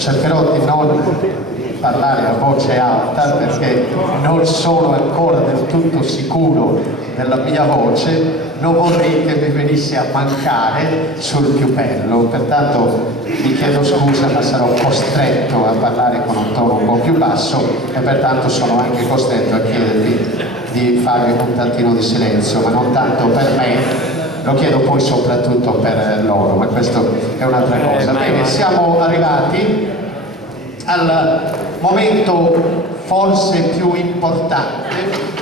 cercherò di non parlare a voce alta perché non sono ancora del tutto sicuro della mia voce, non vorrei che mi venisse a mancare sul più bello, pertanto vi chiedo scusa ma sarò costretto a parlare con un tono un po' più basso e pertanto sono anche costretto a chiedervi di fare un tantino di silenzio, ma non tanto per me, lo chiedo poi soprattutto per loro, ma questo è un'altra cosa. Bene, siamo arrivati al momento forse più importante,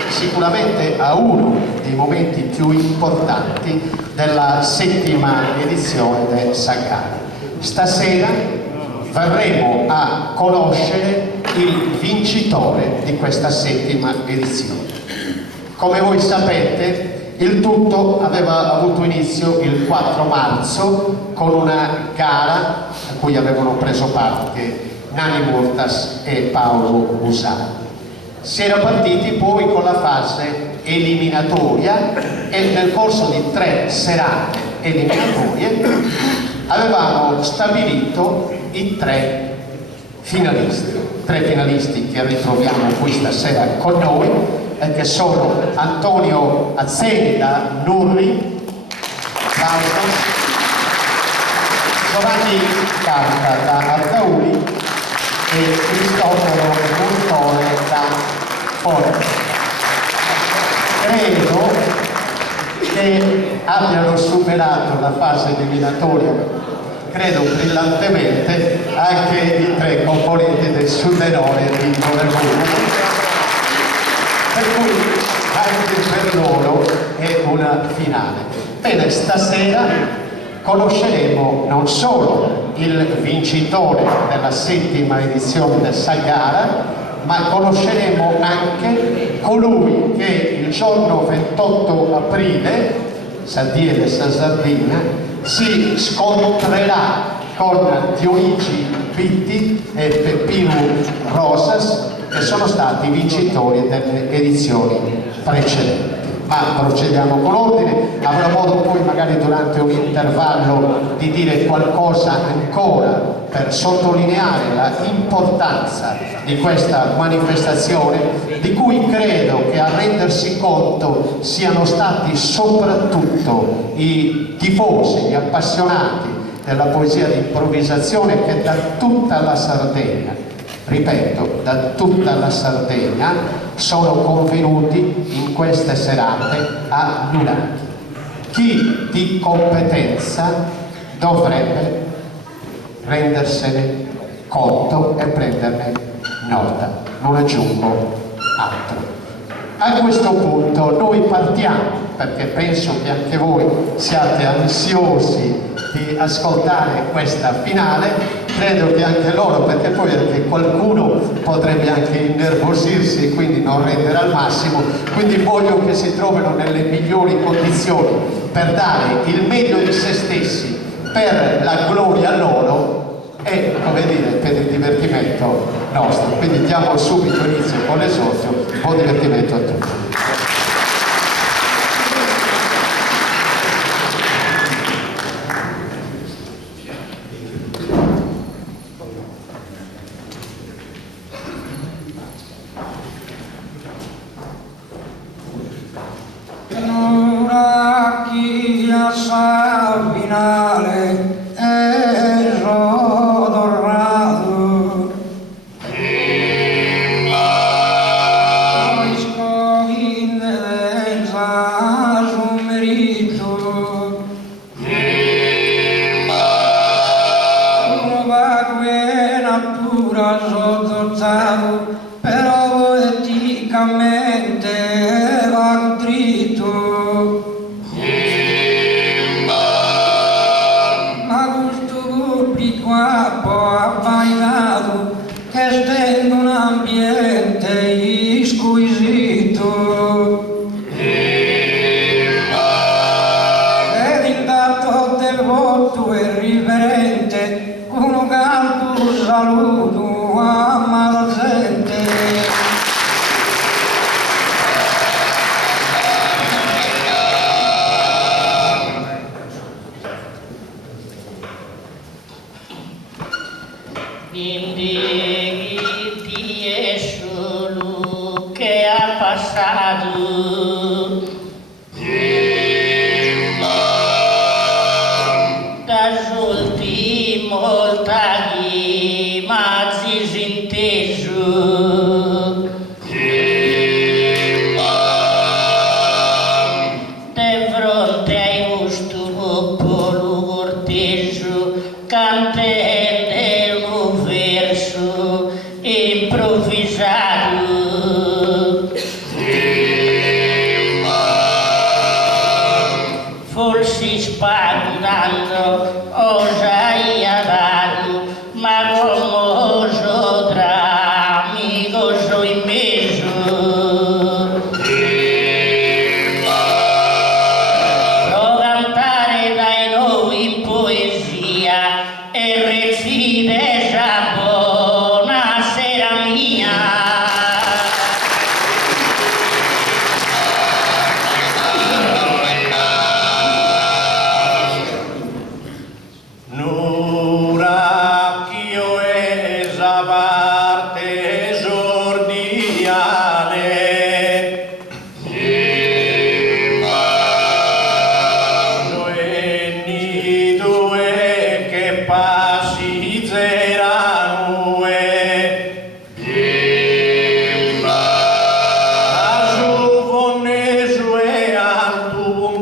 sicuramente a uno dei momenti più importanti della 7ª edizione del Saggara. Stasera verremo a conoscere il vincitore di questa 7ª edizione. Come voi sapete, il tutto aveva avuto inizio il 4 marzo con una gara a cui avevano preso parte Nani Murtas e Paolo Busani. Si era partiti poi con la fase eliminatoria e nel corso di 3 serate eliminatorie avevamo stabilito i 3 finalisti. 3 finalisti che ritroviamo qui stasera con noi e che sono Antonio Azzeni da Nurri, Giovanni Carta da Ardauli e Cristoforo Montone da Forza. Credo che abbiano superato la fase eliminatoria, credo brillantemente, anche i 3 componenti del Sudenone di Noreburgo, per cui anche per loro è una finale. Bene, stasera conosceremo non solo il vincitore della 7ª edizione del Saggara, ma conosceremo anche colui che il giorno 28 aprile, Sadiele Sasardina, si scontrerà con Dionigi Bitti e Peppino Rosas, che sono stati vincitori delle edizioni precedenti. Ma procediamo con ordine, avrò modo poi magari durante un intervallo di dire qualcosa ancora per sottolineare l'importanza di questa manifestazione, di cui credo che a rendersi conto siano stati soprattutto i tifosi, gli appassionati della poesia di improvvisazione che da tutta la Sardegna, ripeto, da tutta la Sardegna, sono convenuti in queste serate a Lunati. Chi di competenza dovrebbe rendersene conto e prenderne nota, non aggiungo altro. A questo punto noi partiamo, perché penso che anche voi siate ansiosi di ascoltare questa finale, credo che anche loro, perché poi anche qualcuno potrebbe anche innervosirsi e quindi non rendere al massimo, quindi voglio che si trovino nelle migliori condizioni per dare il meglio di se stessi per la gloria loro e, come dire, per il divertimento nostro. Quindi diamo subito inizio con l'esordio, buon divertimento a tutti. Quindi ti è solo che ha passato d'ascolti molta chi ma disinteso de fronte ai gusto popolo corteso cantante un verso improvvisato forse spagando osaia dato ma come so tra amico so in mezzo pro cantare dai noi poesia e recite già buonasera mia. Nuracchio esa parte esordiale nido e che passi zerano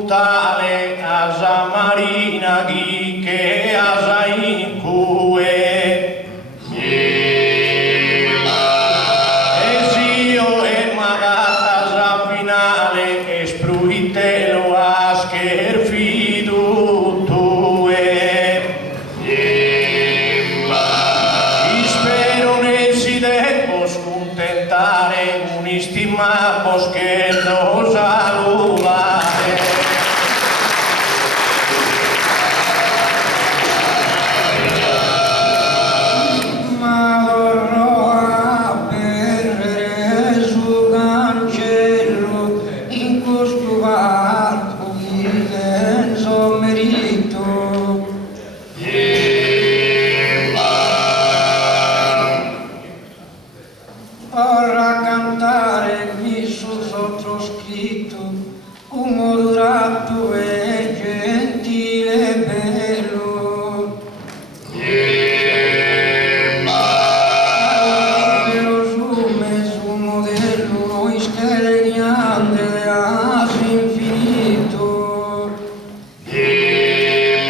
puntale asa marina chi che asa in cue e zio e magata asa finale e spruitelo a scherfido tue spero ne si devo scontentare un'istima scherzo salutare. Ora cantare qui sul sottoscritto un modulato e gentile e bello lo sume su modello noi stelle grande a infinito e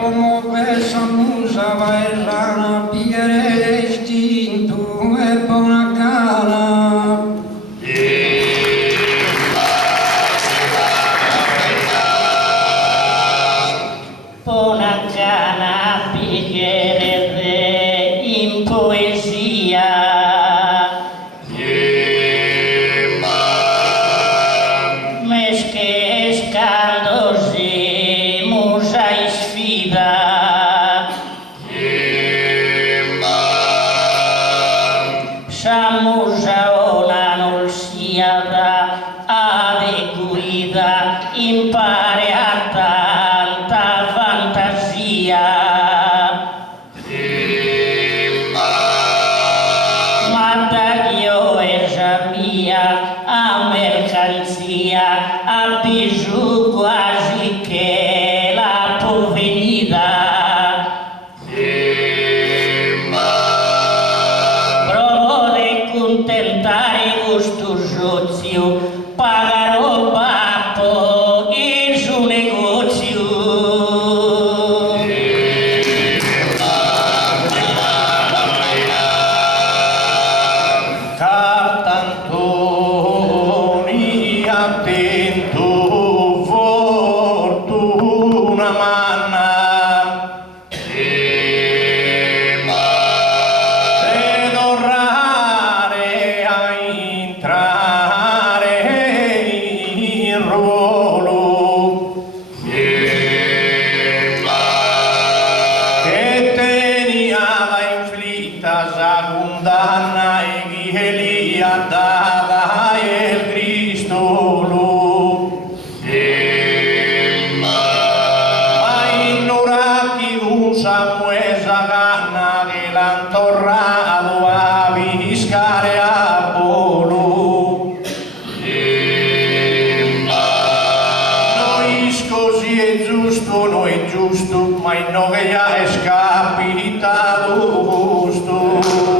come questa musa va errana pigliare istinto e buona gana Buona gana pigliare in poesia mesche scaldosi musa in sfida sa musa ona non sia da ave guida impare a tanta fantasia Samuesa ganna che l'han tornato a viscare a Bolu. Noi così è giusto, ma in noi che è scapitato gusto.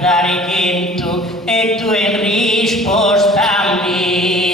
Dare che tu e tu in risposta a me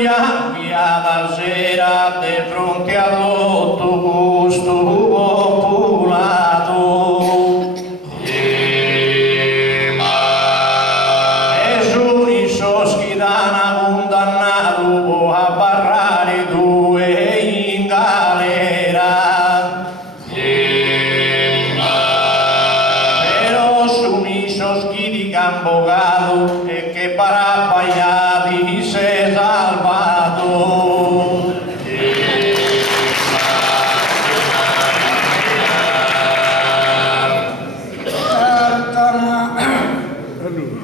via da sera de fronte all'autobus popolato. E su i soschi d'ana condannato a barrare due in galera. Però su i soschi di Campogato e che parapaiati si è salvato.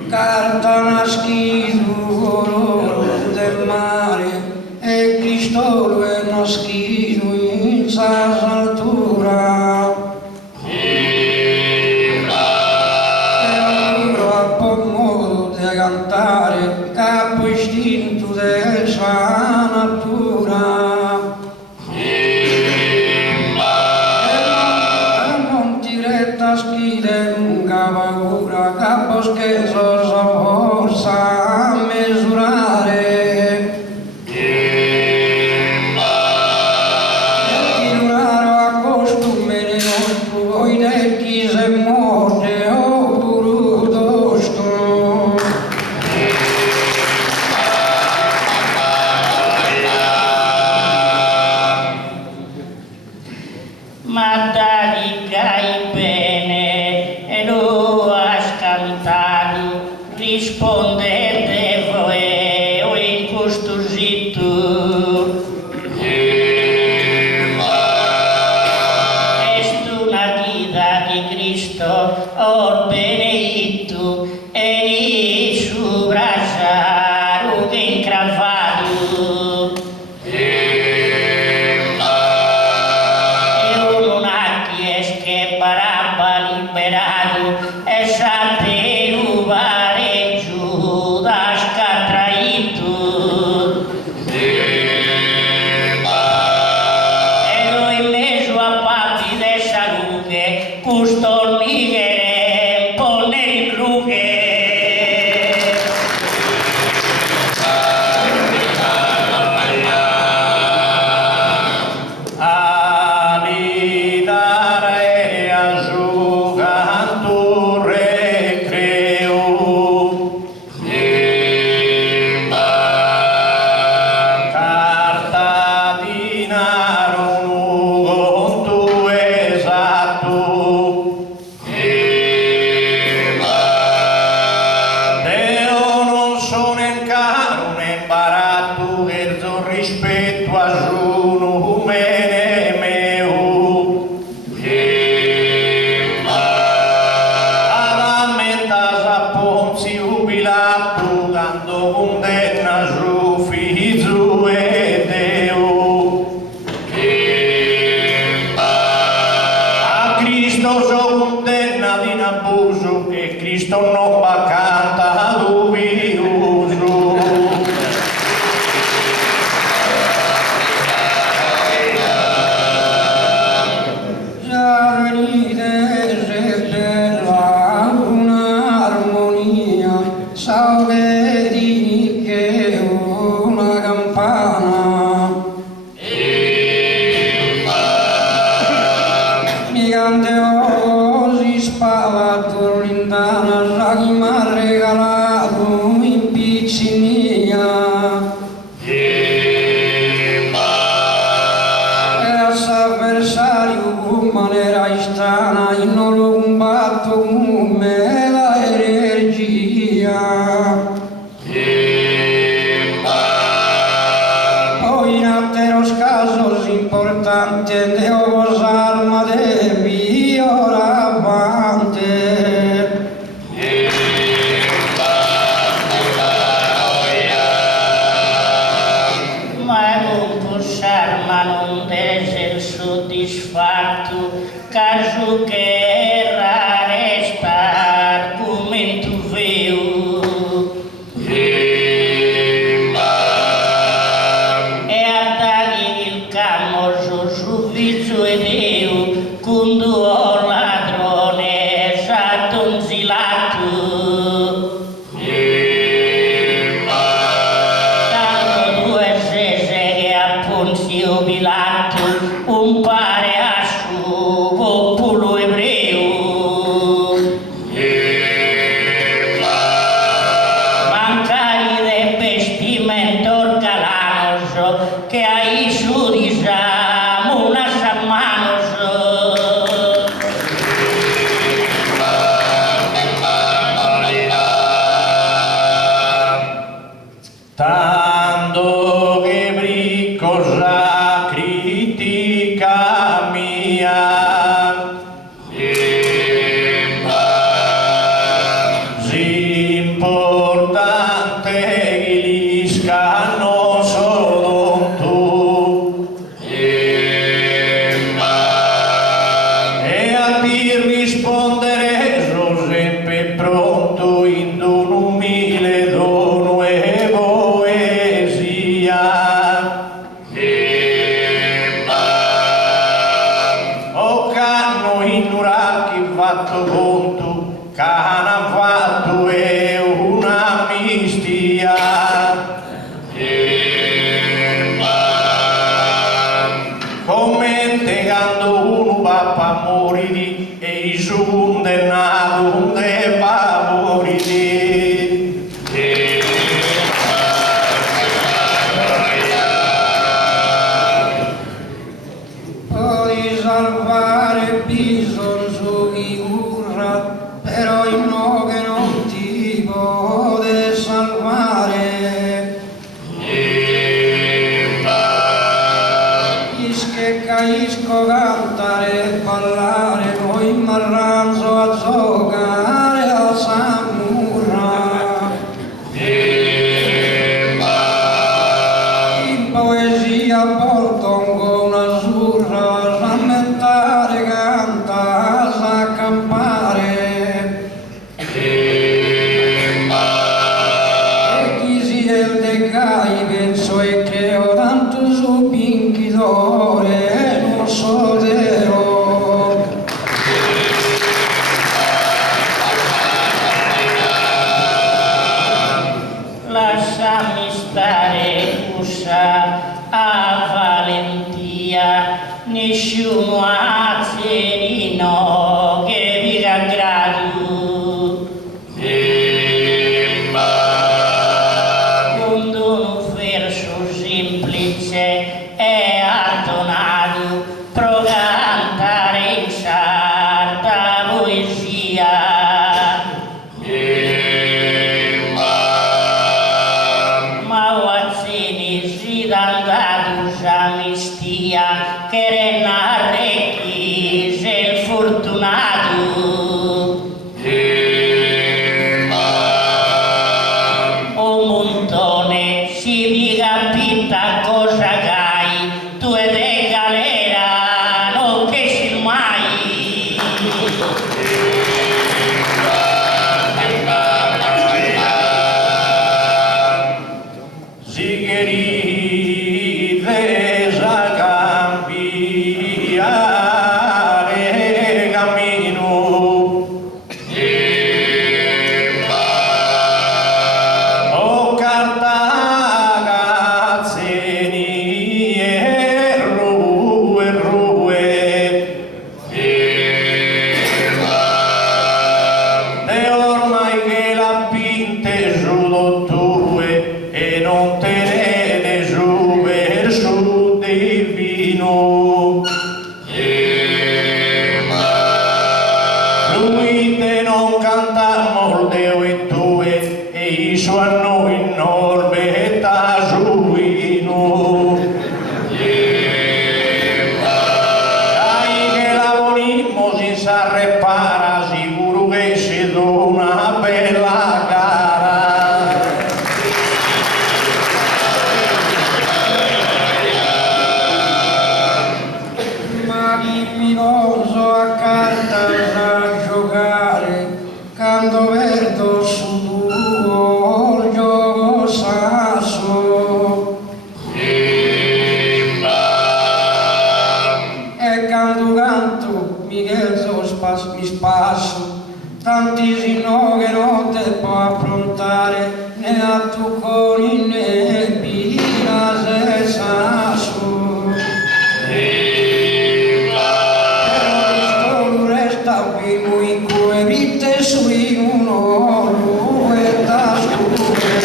Carta nascido del mare e Cristo è nascido in sa altura. E allora a buon modo di cantare capo istinto della sua natura. Non ti retta schile lunga paura, capo scherzo forza a misurare. Ti duraro a costume di nostro, voi detti se morte o buruto sto. Ma dai gai bene e lo has cantato, rispondete voi o incustosito. Est una guida di Cristo, or benedito, e su bracciaro che incravato. Liberato e sapere vareggio da scatraito. E noi messo a papi de salute, custolligere ponne in crughe. Rispetto a Juno mene meu ad ammentas a Ponzio Pilato dando condenna su figlio e Deo a Cristo so condenna di abuso e Cristo non va canta dubioso. Vedi che una campana mi canteo si spavato lontana, la chi mi ha regalato in piccinia e a s'avversario con maniera strana io non lo combatto come la energia. Poi in altro caso importante devo usare arma de ora avanti. Ma non possiamo ma non deve essere soddisfatto, caso che resta argomento vero. E a dargli il camorso su viso e Deo, con due ladrone s'addonzilato. Tanto due que aí judizamos nas manos. Tanto che bricosa critica mia, importante che gli scanno solo tu, e a ti rispondere sono sempre pronto in un umile dono e poesia. O canno ignorato chi fatto conto, che hanno fatto è un'amnistia. Come quando uno va a morire e il suo condannato deve morire. Puoi salvare bisogno di cura, però il no che non ti può salvare. Che capisco cantare e ballare, poi mi arranzo a giocare al samurra. In poesia porto una surra, rammentare, canta, sa campare. E chi si è il decai, penso e che ho tanto su pinchi d'ore, non so zero. Lasciami stare, usa a valentia, nessuno ha serino che vi aggrado. Quando un verso semplice è attonato, pro cantare in sarda poesia. Amnistia che renare chi sei il fortunato. Un montone si vi capita cosa gai, tu e te galera non che si mai. Tanti si no che non te può affrontare né a tu coni né pira se sasso. Però questo resta vivo in cui vite sui uno e da scure.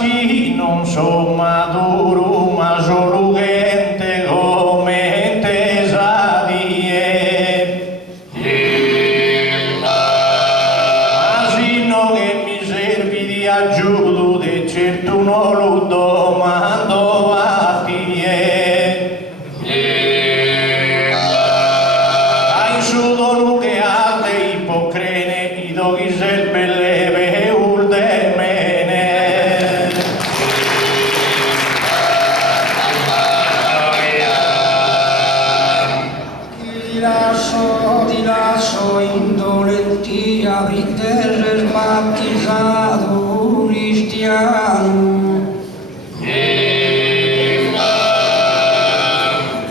quasi non so maduro, ma solo gente come te sa dire. Asino che mi servi di aiuto, de certo non lo domando a te. Ai sudono che ha te ipocrene, i doghi serve leve ul de mene. Ti lascio indolentia, viter battezzato cristiano.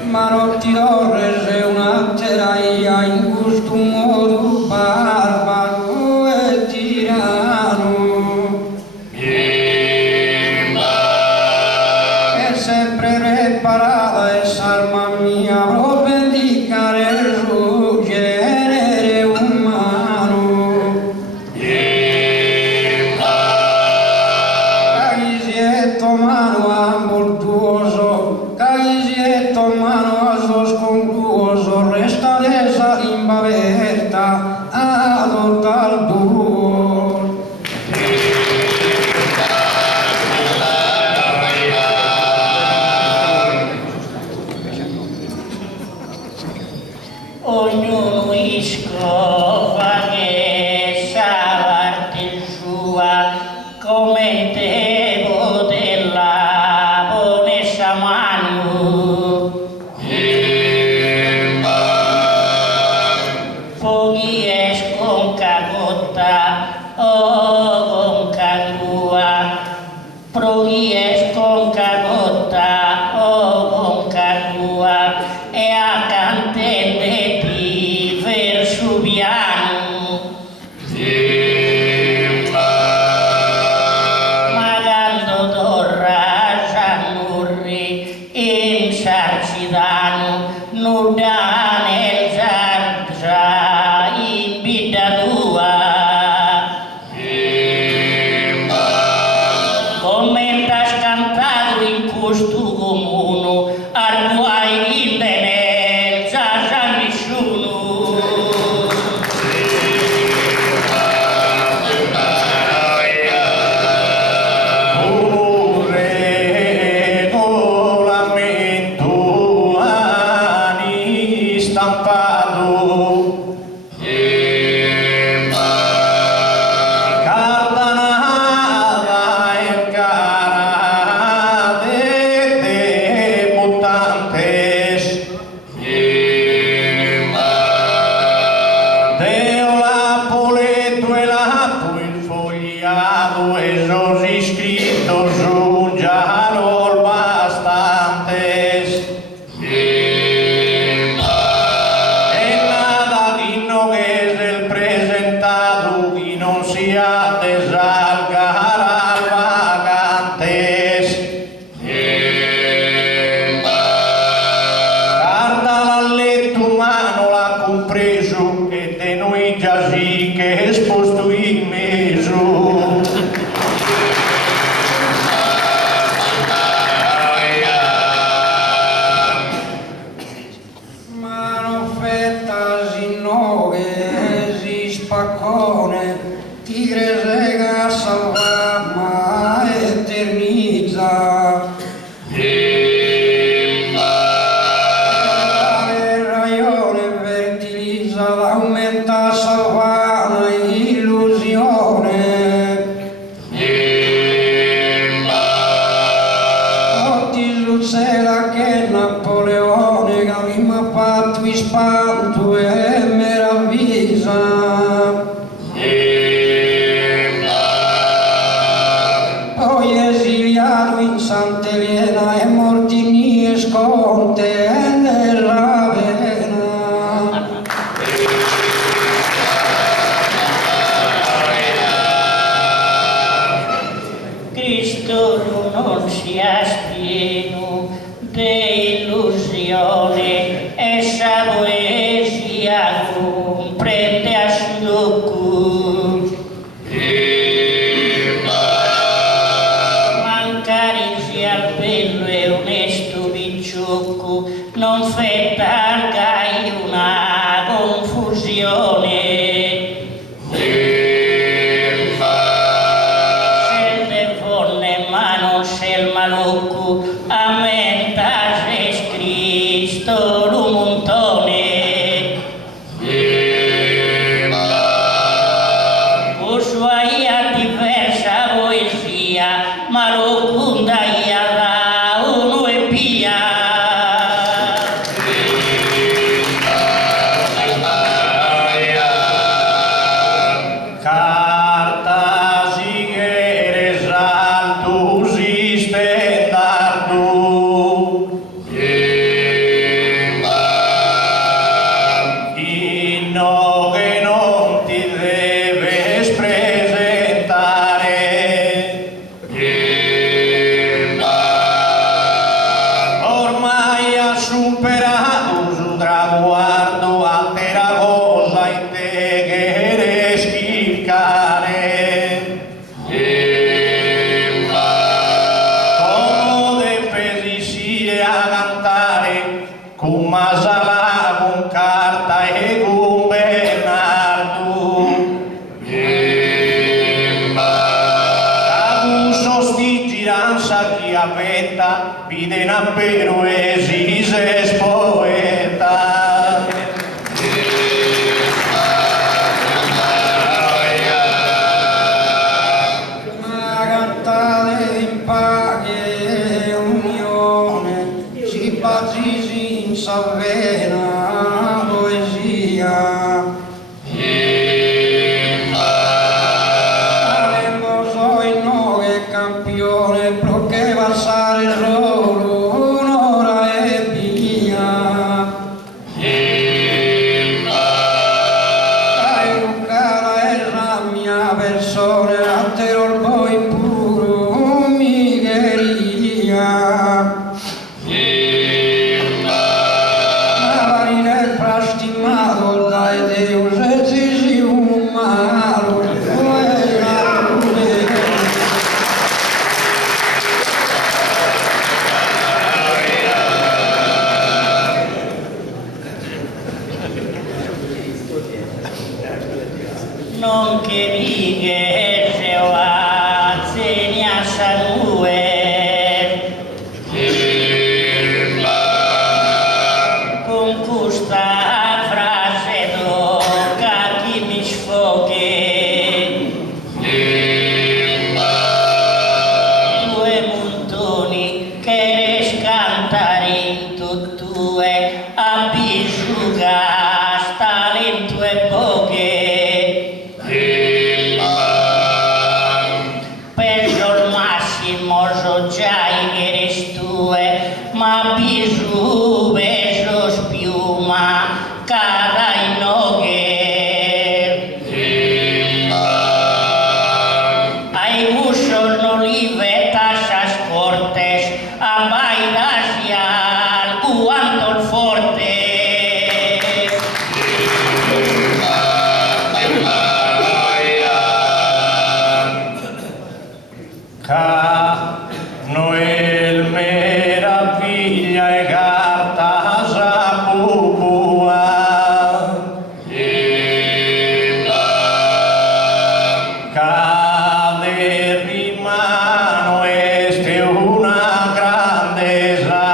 Ma non ti dorre una teraia in questo modo barbaro e tirano. È sempre preparata e salma mia pro vendicare il suo genere umano. Cagisietto mano amboltuoso, cagisietto mano aso scongruoso, resta desa imbaverta ad al duo. Ognuno scova che sa parte sua, come devo della onesta mano. Pochi escono cagotta o con cagua, pochi escono cagotta o con cagua, e a cantelle di verso piano. Magando torra giannurri in sarcidano, nuda nel giargia in vita tua. Come t'has cantato in questo comune, arguai in bene, già nessuno. Un regolamento ani stampato, cardanata e cara de debutantes. Deo l'apoleto e l'apo il fogliato e sos iscritos un giarol bastantes. E nada digno que es el presentado y non sia desalgar al vacantes. Guarda l'alletto umano l'ha compreso e de noi già sì che è sposto in meso. Ma non fetta si nove si spaccone, tigre sega salva ma eternizza. Il raione fertilizza, aumenta salvana illusione. Ti succeda che Napoleone che prima fatto ispanto e meraviglia. Poi esiliato in Sant'Elena e morti in sconte e Ravenna. Cristo non sia pieno di illusione, essa poesia comprende a sudoku. non fettargai una confusione. Se te fonne mano sel malucco, a me t'has Cristo l'umuntone. Ushuaia diversa poesia, malucundaia da uno e pia. Vide nappero esises poeta. Ma cantare in pace e unione, si battisi in savena poesia. Campione, pro che passare solo un'ora e via. Educare e la mia persona, a te orbo impuro, migheria. Ma il frastimato dai Deus e si umano. Non che vighe se va segna salue con questa frase tocca chi mi sfoghe due montoni che scantare in tuttue a bisuga stare in tue bocche. Giai che restue, ma bisu beso spiuma cada in noghe. Ai gustos no live tasas cortes, a bailas y al cuanto el forte. Noel meraviglia e carta sapua. Cade rimano este una grandeza.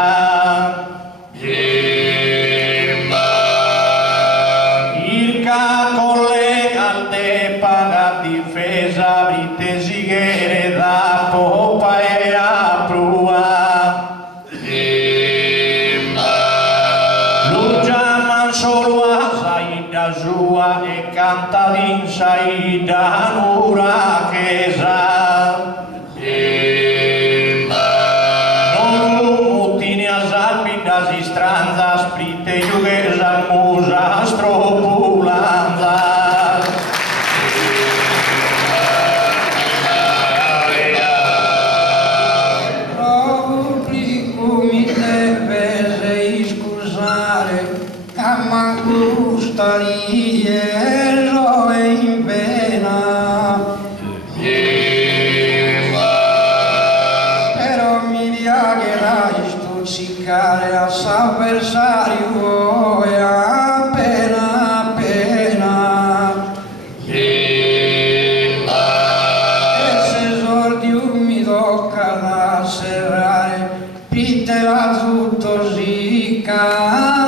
Irca collega al te paga difesa vitesighere da popa e a prua. Lugiaman solo a saida sua e canta din saida nura chesa. Non mutine a salpidas istranzas prite juguesas musas tropulanzas. Mi deve scusare, a mangustarie ero in pena. Però mi piacerà stuzzicare assai l'avversario è appena appena. E se esordio mi tocca da serrare, pittela tutto sicca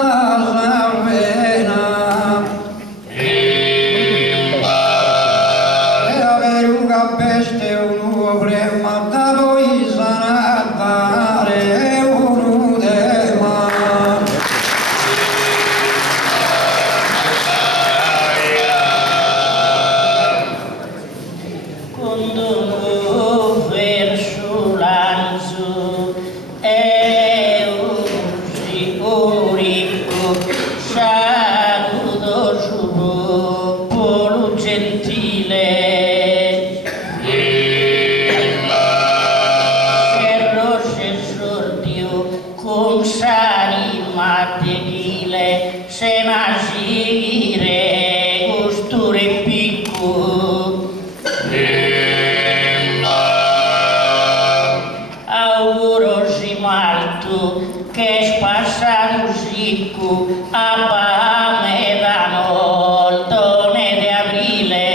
la savena. E avere una peste uno prema da voi sarà dare un udema. Condono verso l'anzo e usi un ricco saluto su popolo gentile. Se rosse sordio con sani materile se nasire gusture picco. Augurosi malto che spassato sicco a pame da noltone di aprile.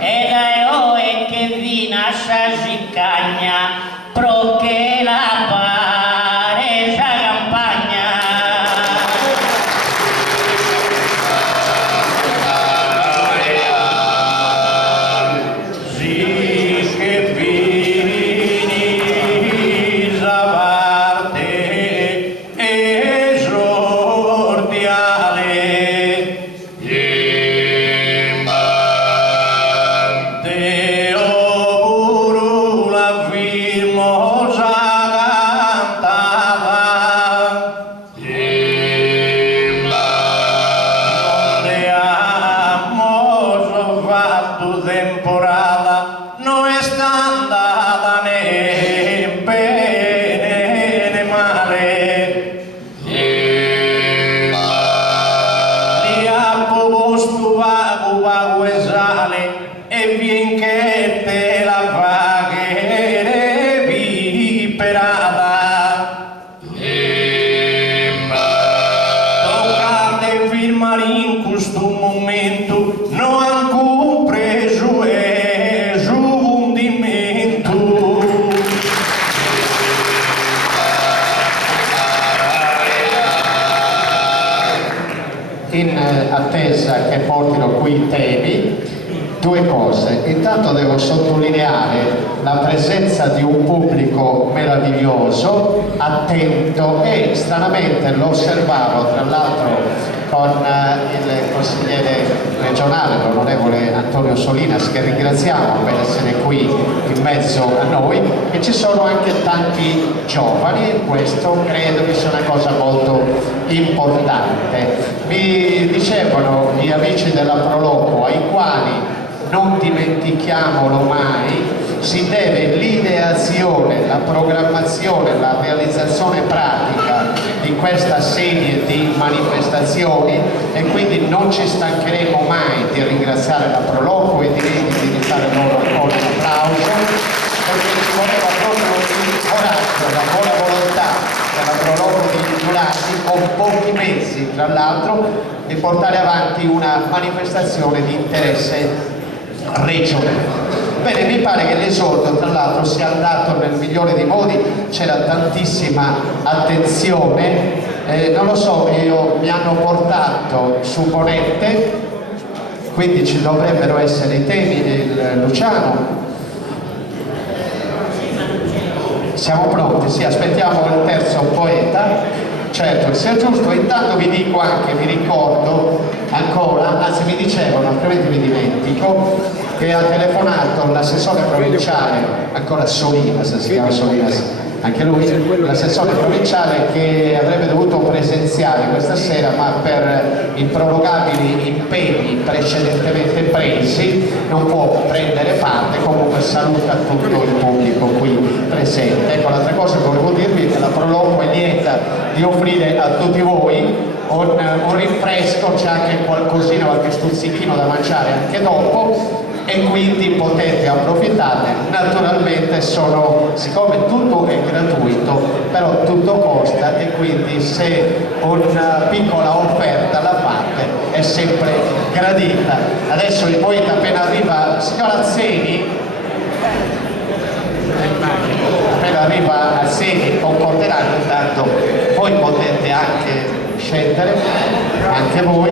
E dai oe che vina sa sicagna pro che la pare sa campagna. Sì che vini savarte esordiale Deo puru la firmosa cantava donde hemos fatto temporada no está andata né bene né male li ha posto vago e sale e vien che te la paghere viperata toccate firmare in questo momento non ancora preso e giungimento. In attesa che portino qui i temi, due cose. Intanto devo sottolineare la presenza di un pubblico meraviglioso, attento, e stranamente lo osservavo tra l'altro con il consigliere regionale, l'onorevole Antonio Solinas, che ringraziamo per essere qui in mezzo a noi, e ci sono anche tanti giovani, e questo credo che sia una cosa molto importante. Mi dicevano gli amici della Proloco, ai quali non dimentichiamolo mai, si deve l'ideazione, la programmazione, la realizzazione pratica di questa serie di manifestazioni, e quindi non ci stancheremo mai di ringraziare la Proloco e di fare loro ancora un applauso, perché ci voleva proprio il coraggio, la buona volontà della Proloco di Giurati, con pochi mezzi tra l'altro, di portare avanti una manifestazione di interesse regionale. Bene, mi pare che l'esordio tra l'altro sia andato nel migliore dei modi, c'era tantissima attenzione, non lo so, mi hanno portato su Bonette, quindi ci dovrebbero essere i temi del Luciano. Siamo pronti? Sì, aspettiamo il terzo poeta. Certo, sia giusto. Intanto vi dico anche, vi ricordo ancora, anzi mi dicevano, altrimenti mi dimentico, che ha telefonato l'assessore provinciale, ancora Solinas, si chiama Solinas, anche lui, l'assessore provinciale, che avrebbe dovuto presenziare questa sera, ma per improrogabili impegni precedentemente presi non può prendere parte. Comunque saluta tutto il pubblico qui presente. Ecco, l'altra cosa che volevo dirvi è che la Proloco è lieta di offrire a tutti voi un rinfresco, c'è anche qualcosina, qualche stuzzichino da mangiare anche dopo, e quindi potete approfittarne. Naturalmente siccome tutto è gratuito, però tutto costa, e quindi se una piccola offerta la fate è sempre gradita. Adesso il poeta appena arriva, signora Azzeni, appena arriva a Seni concorderanno, intanto voi potete anche scendere, anche voi.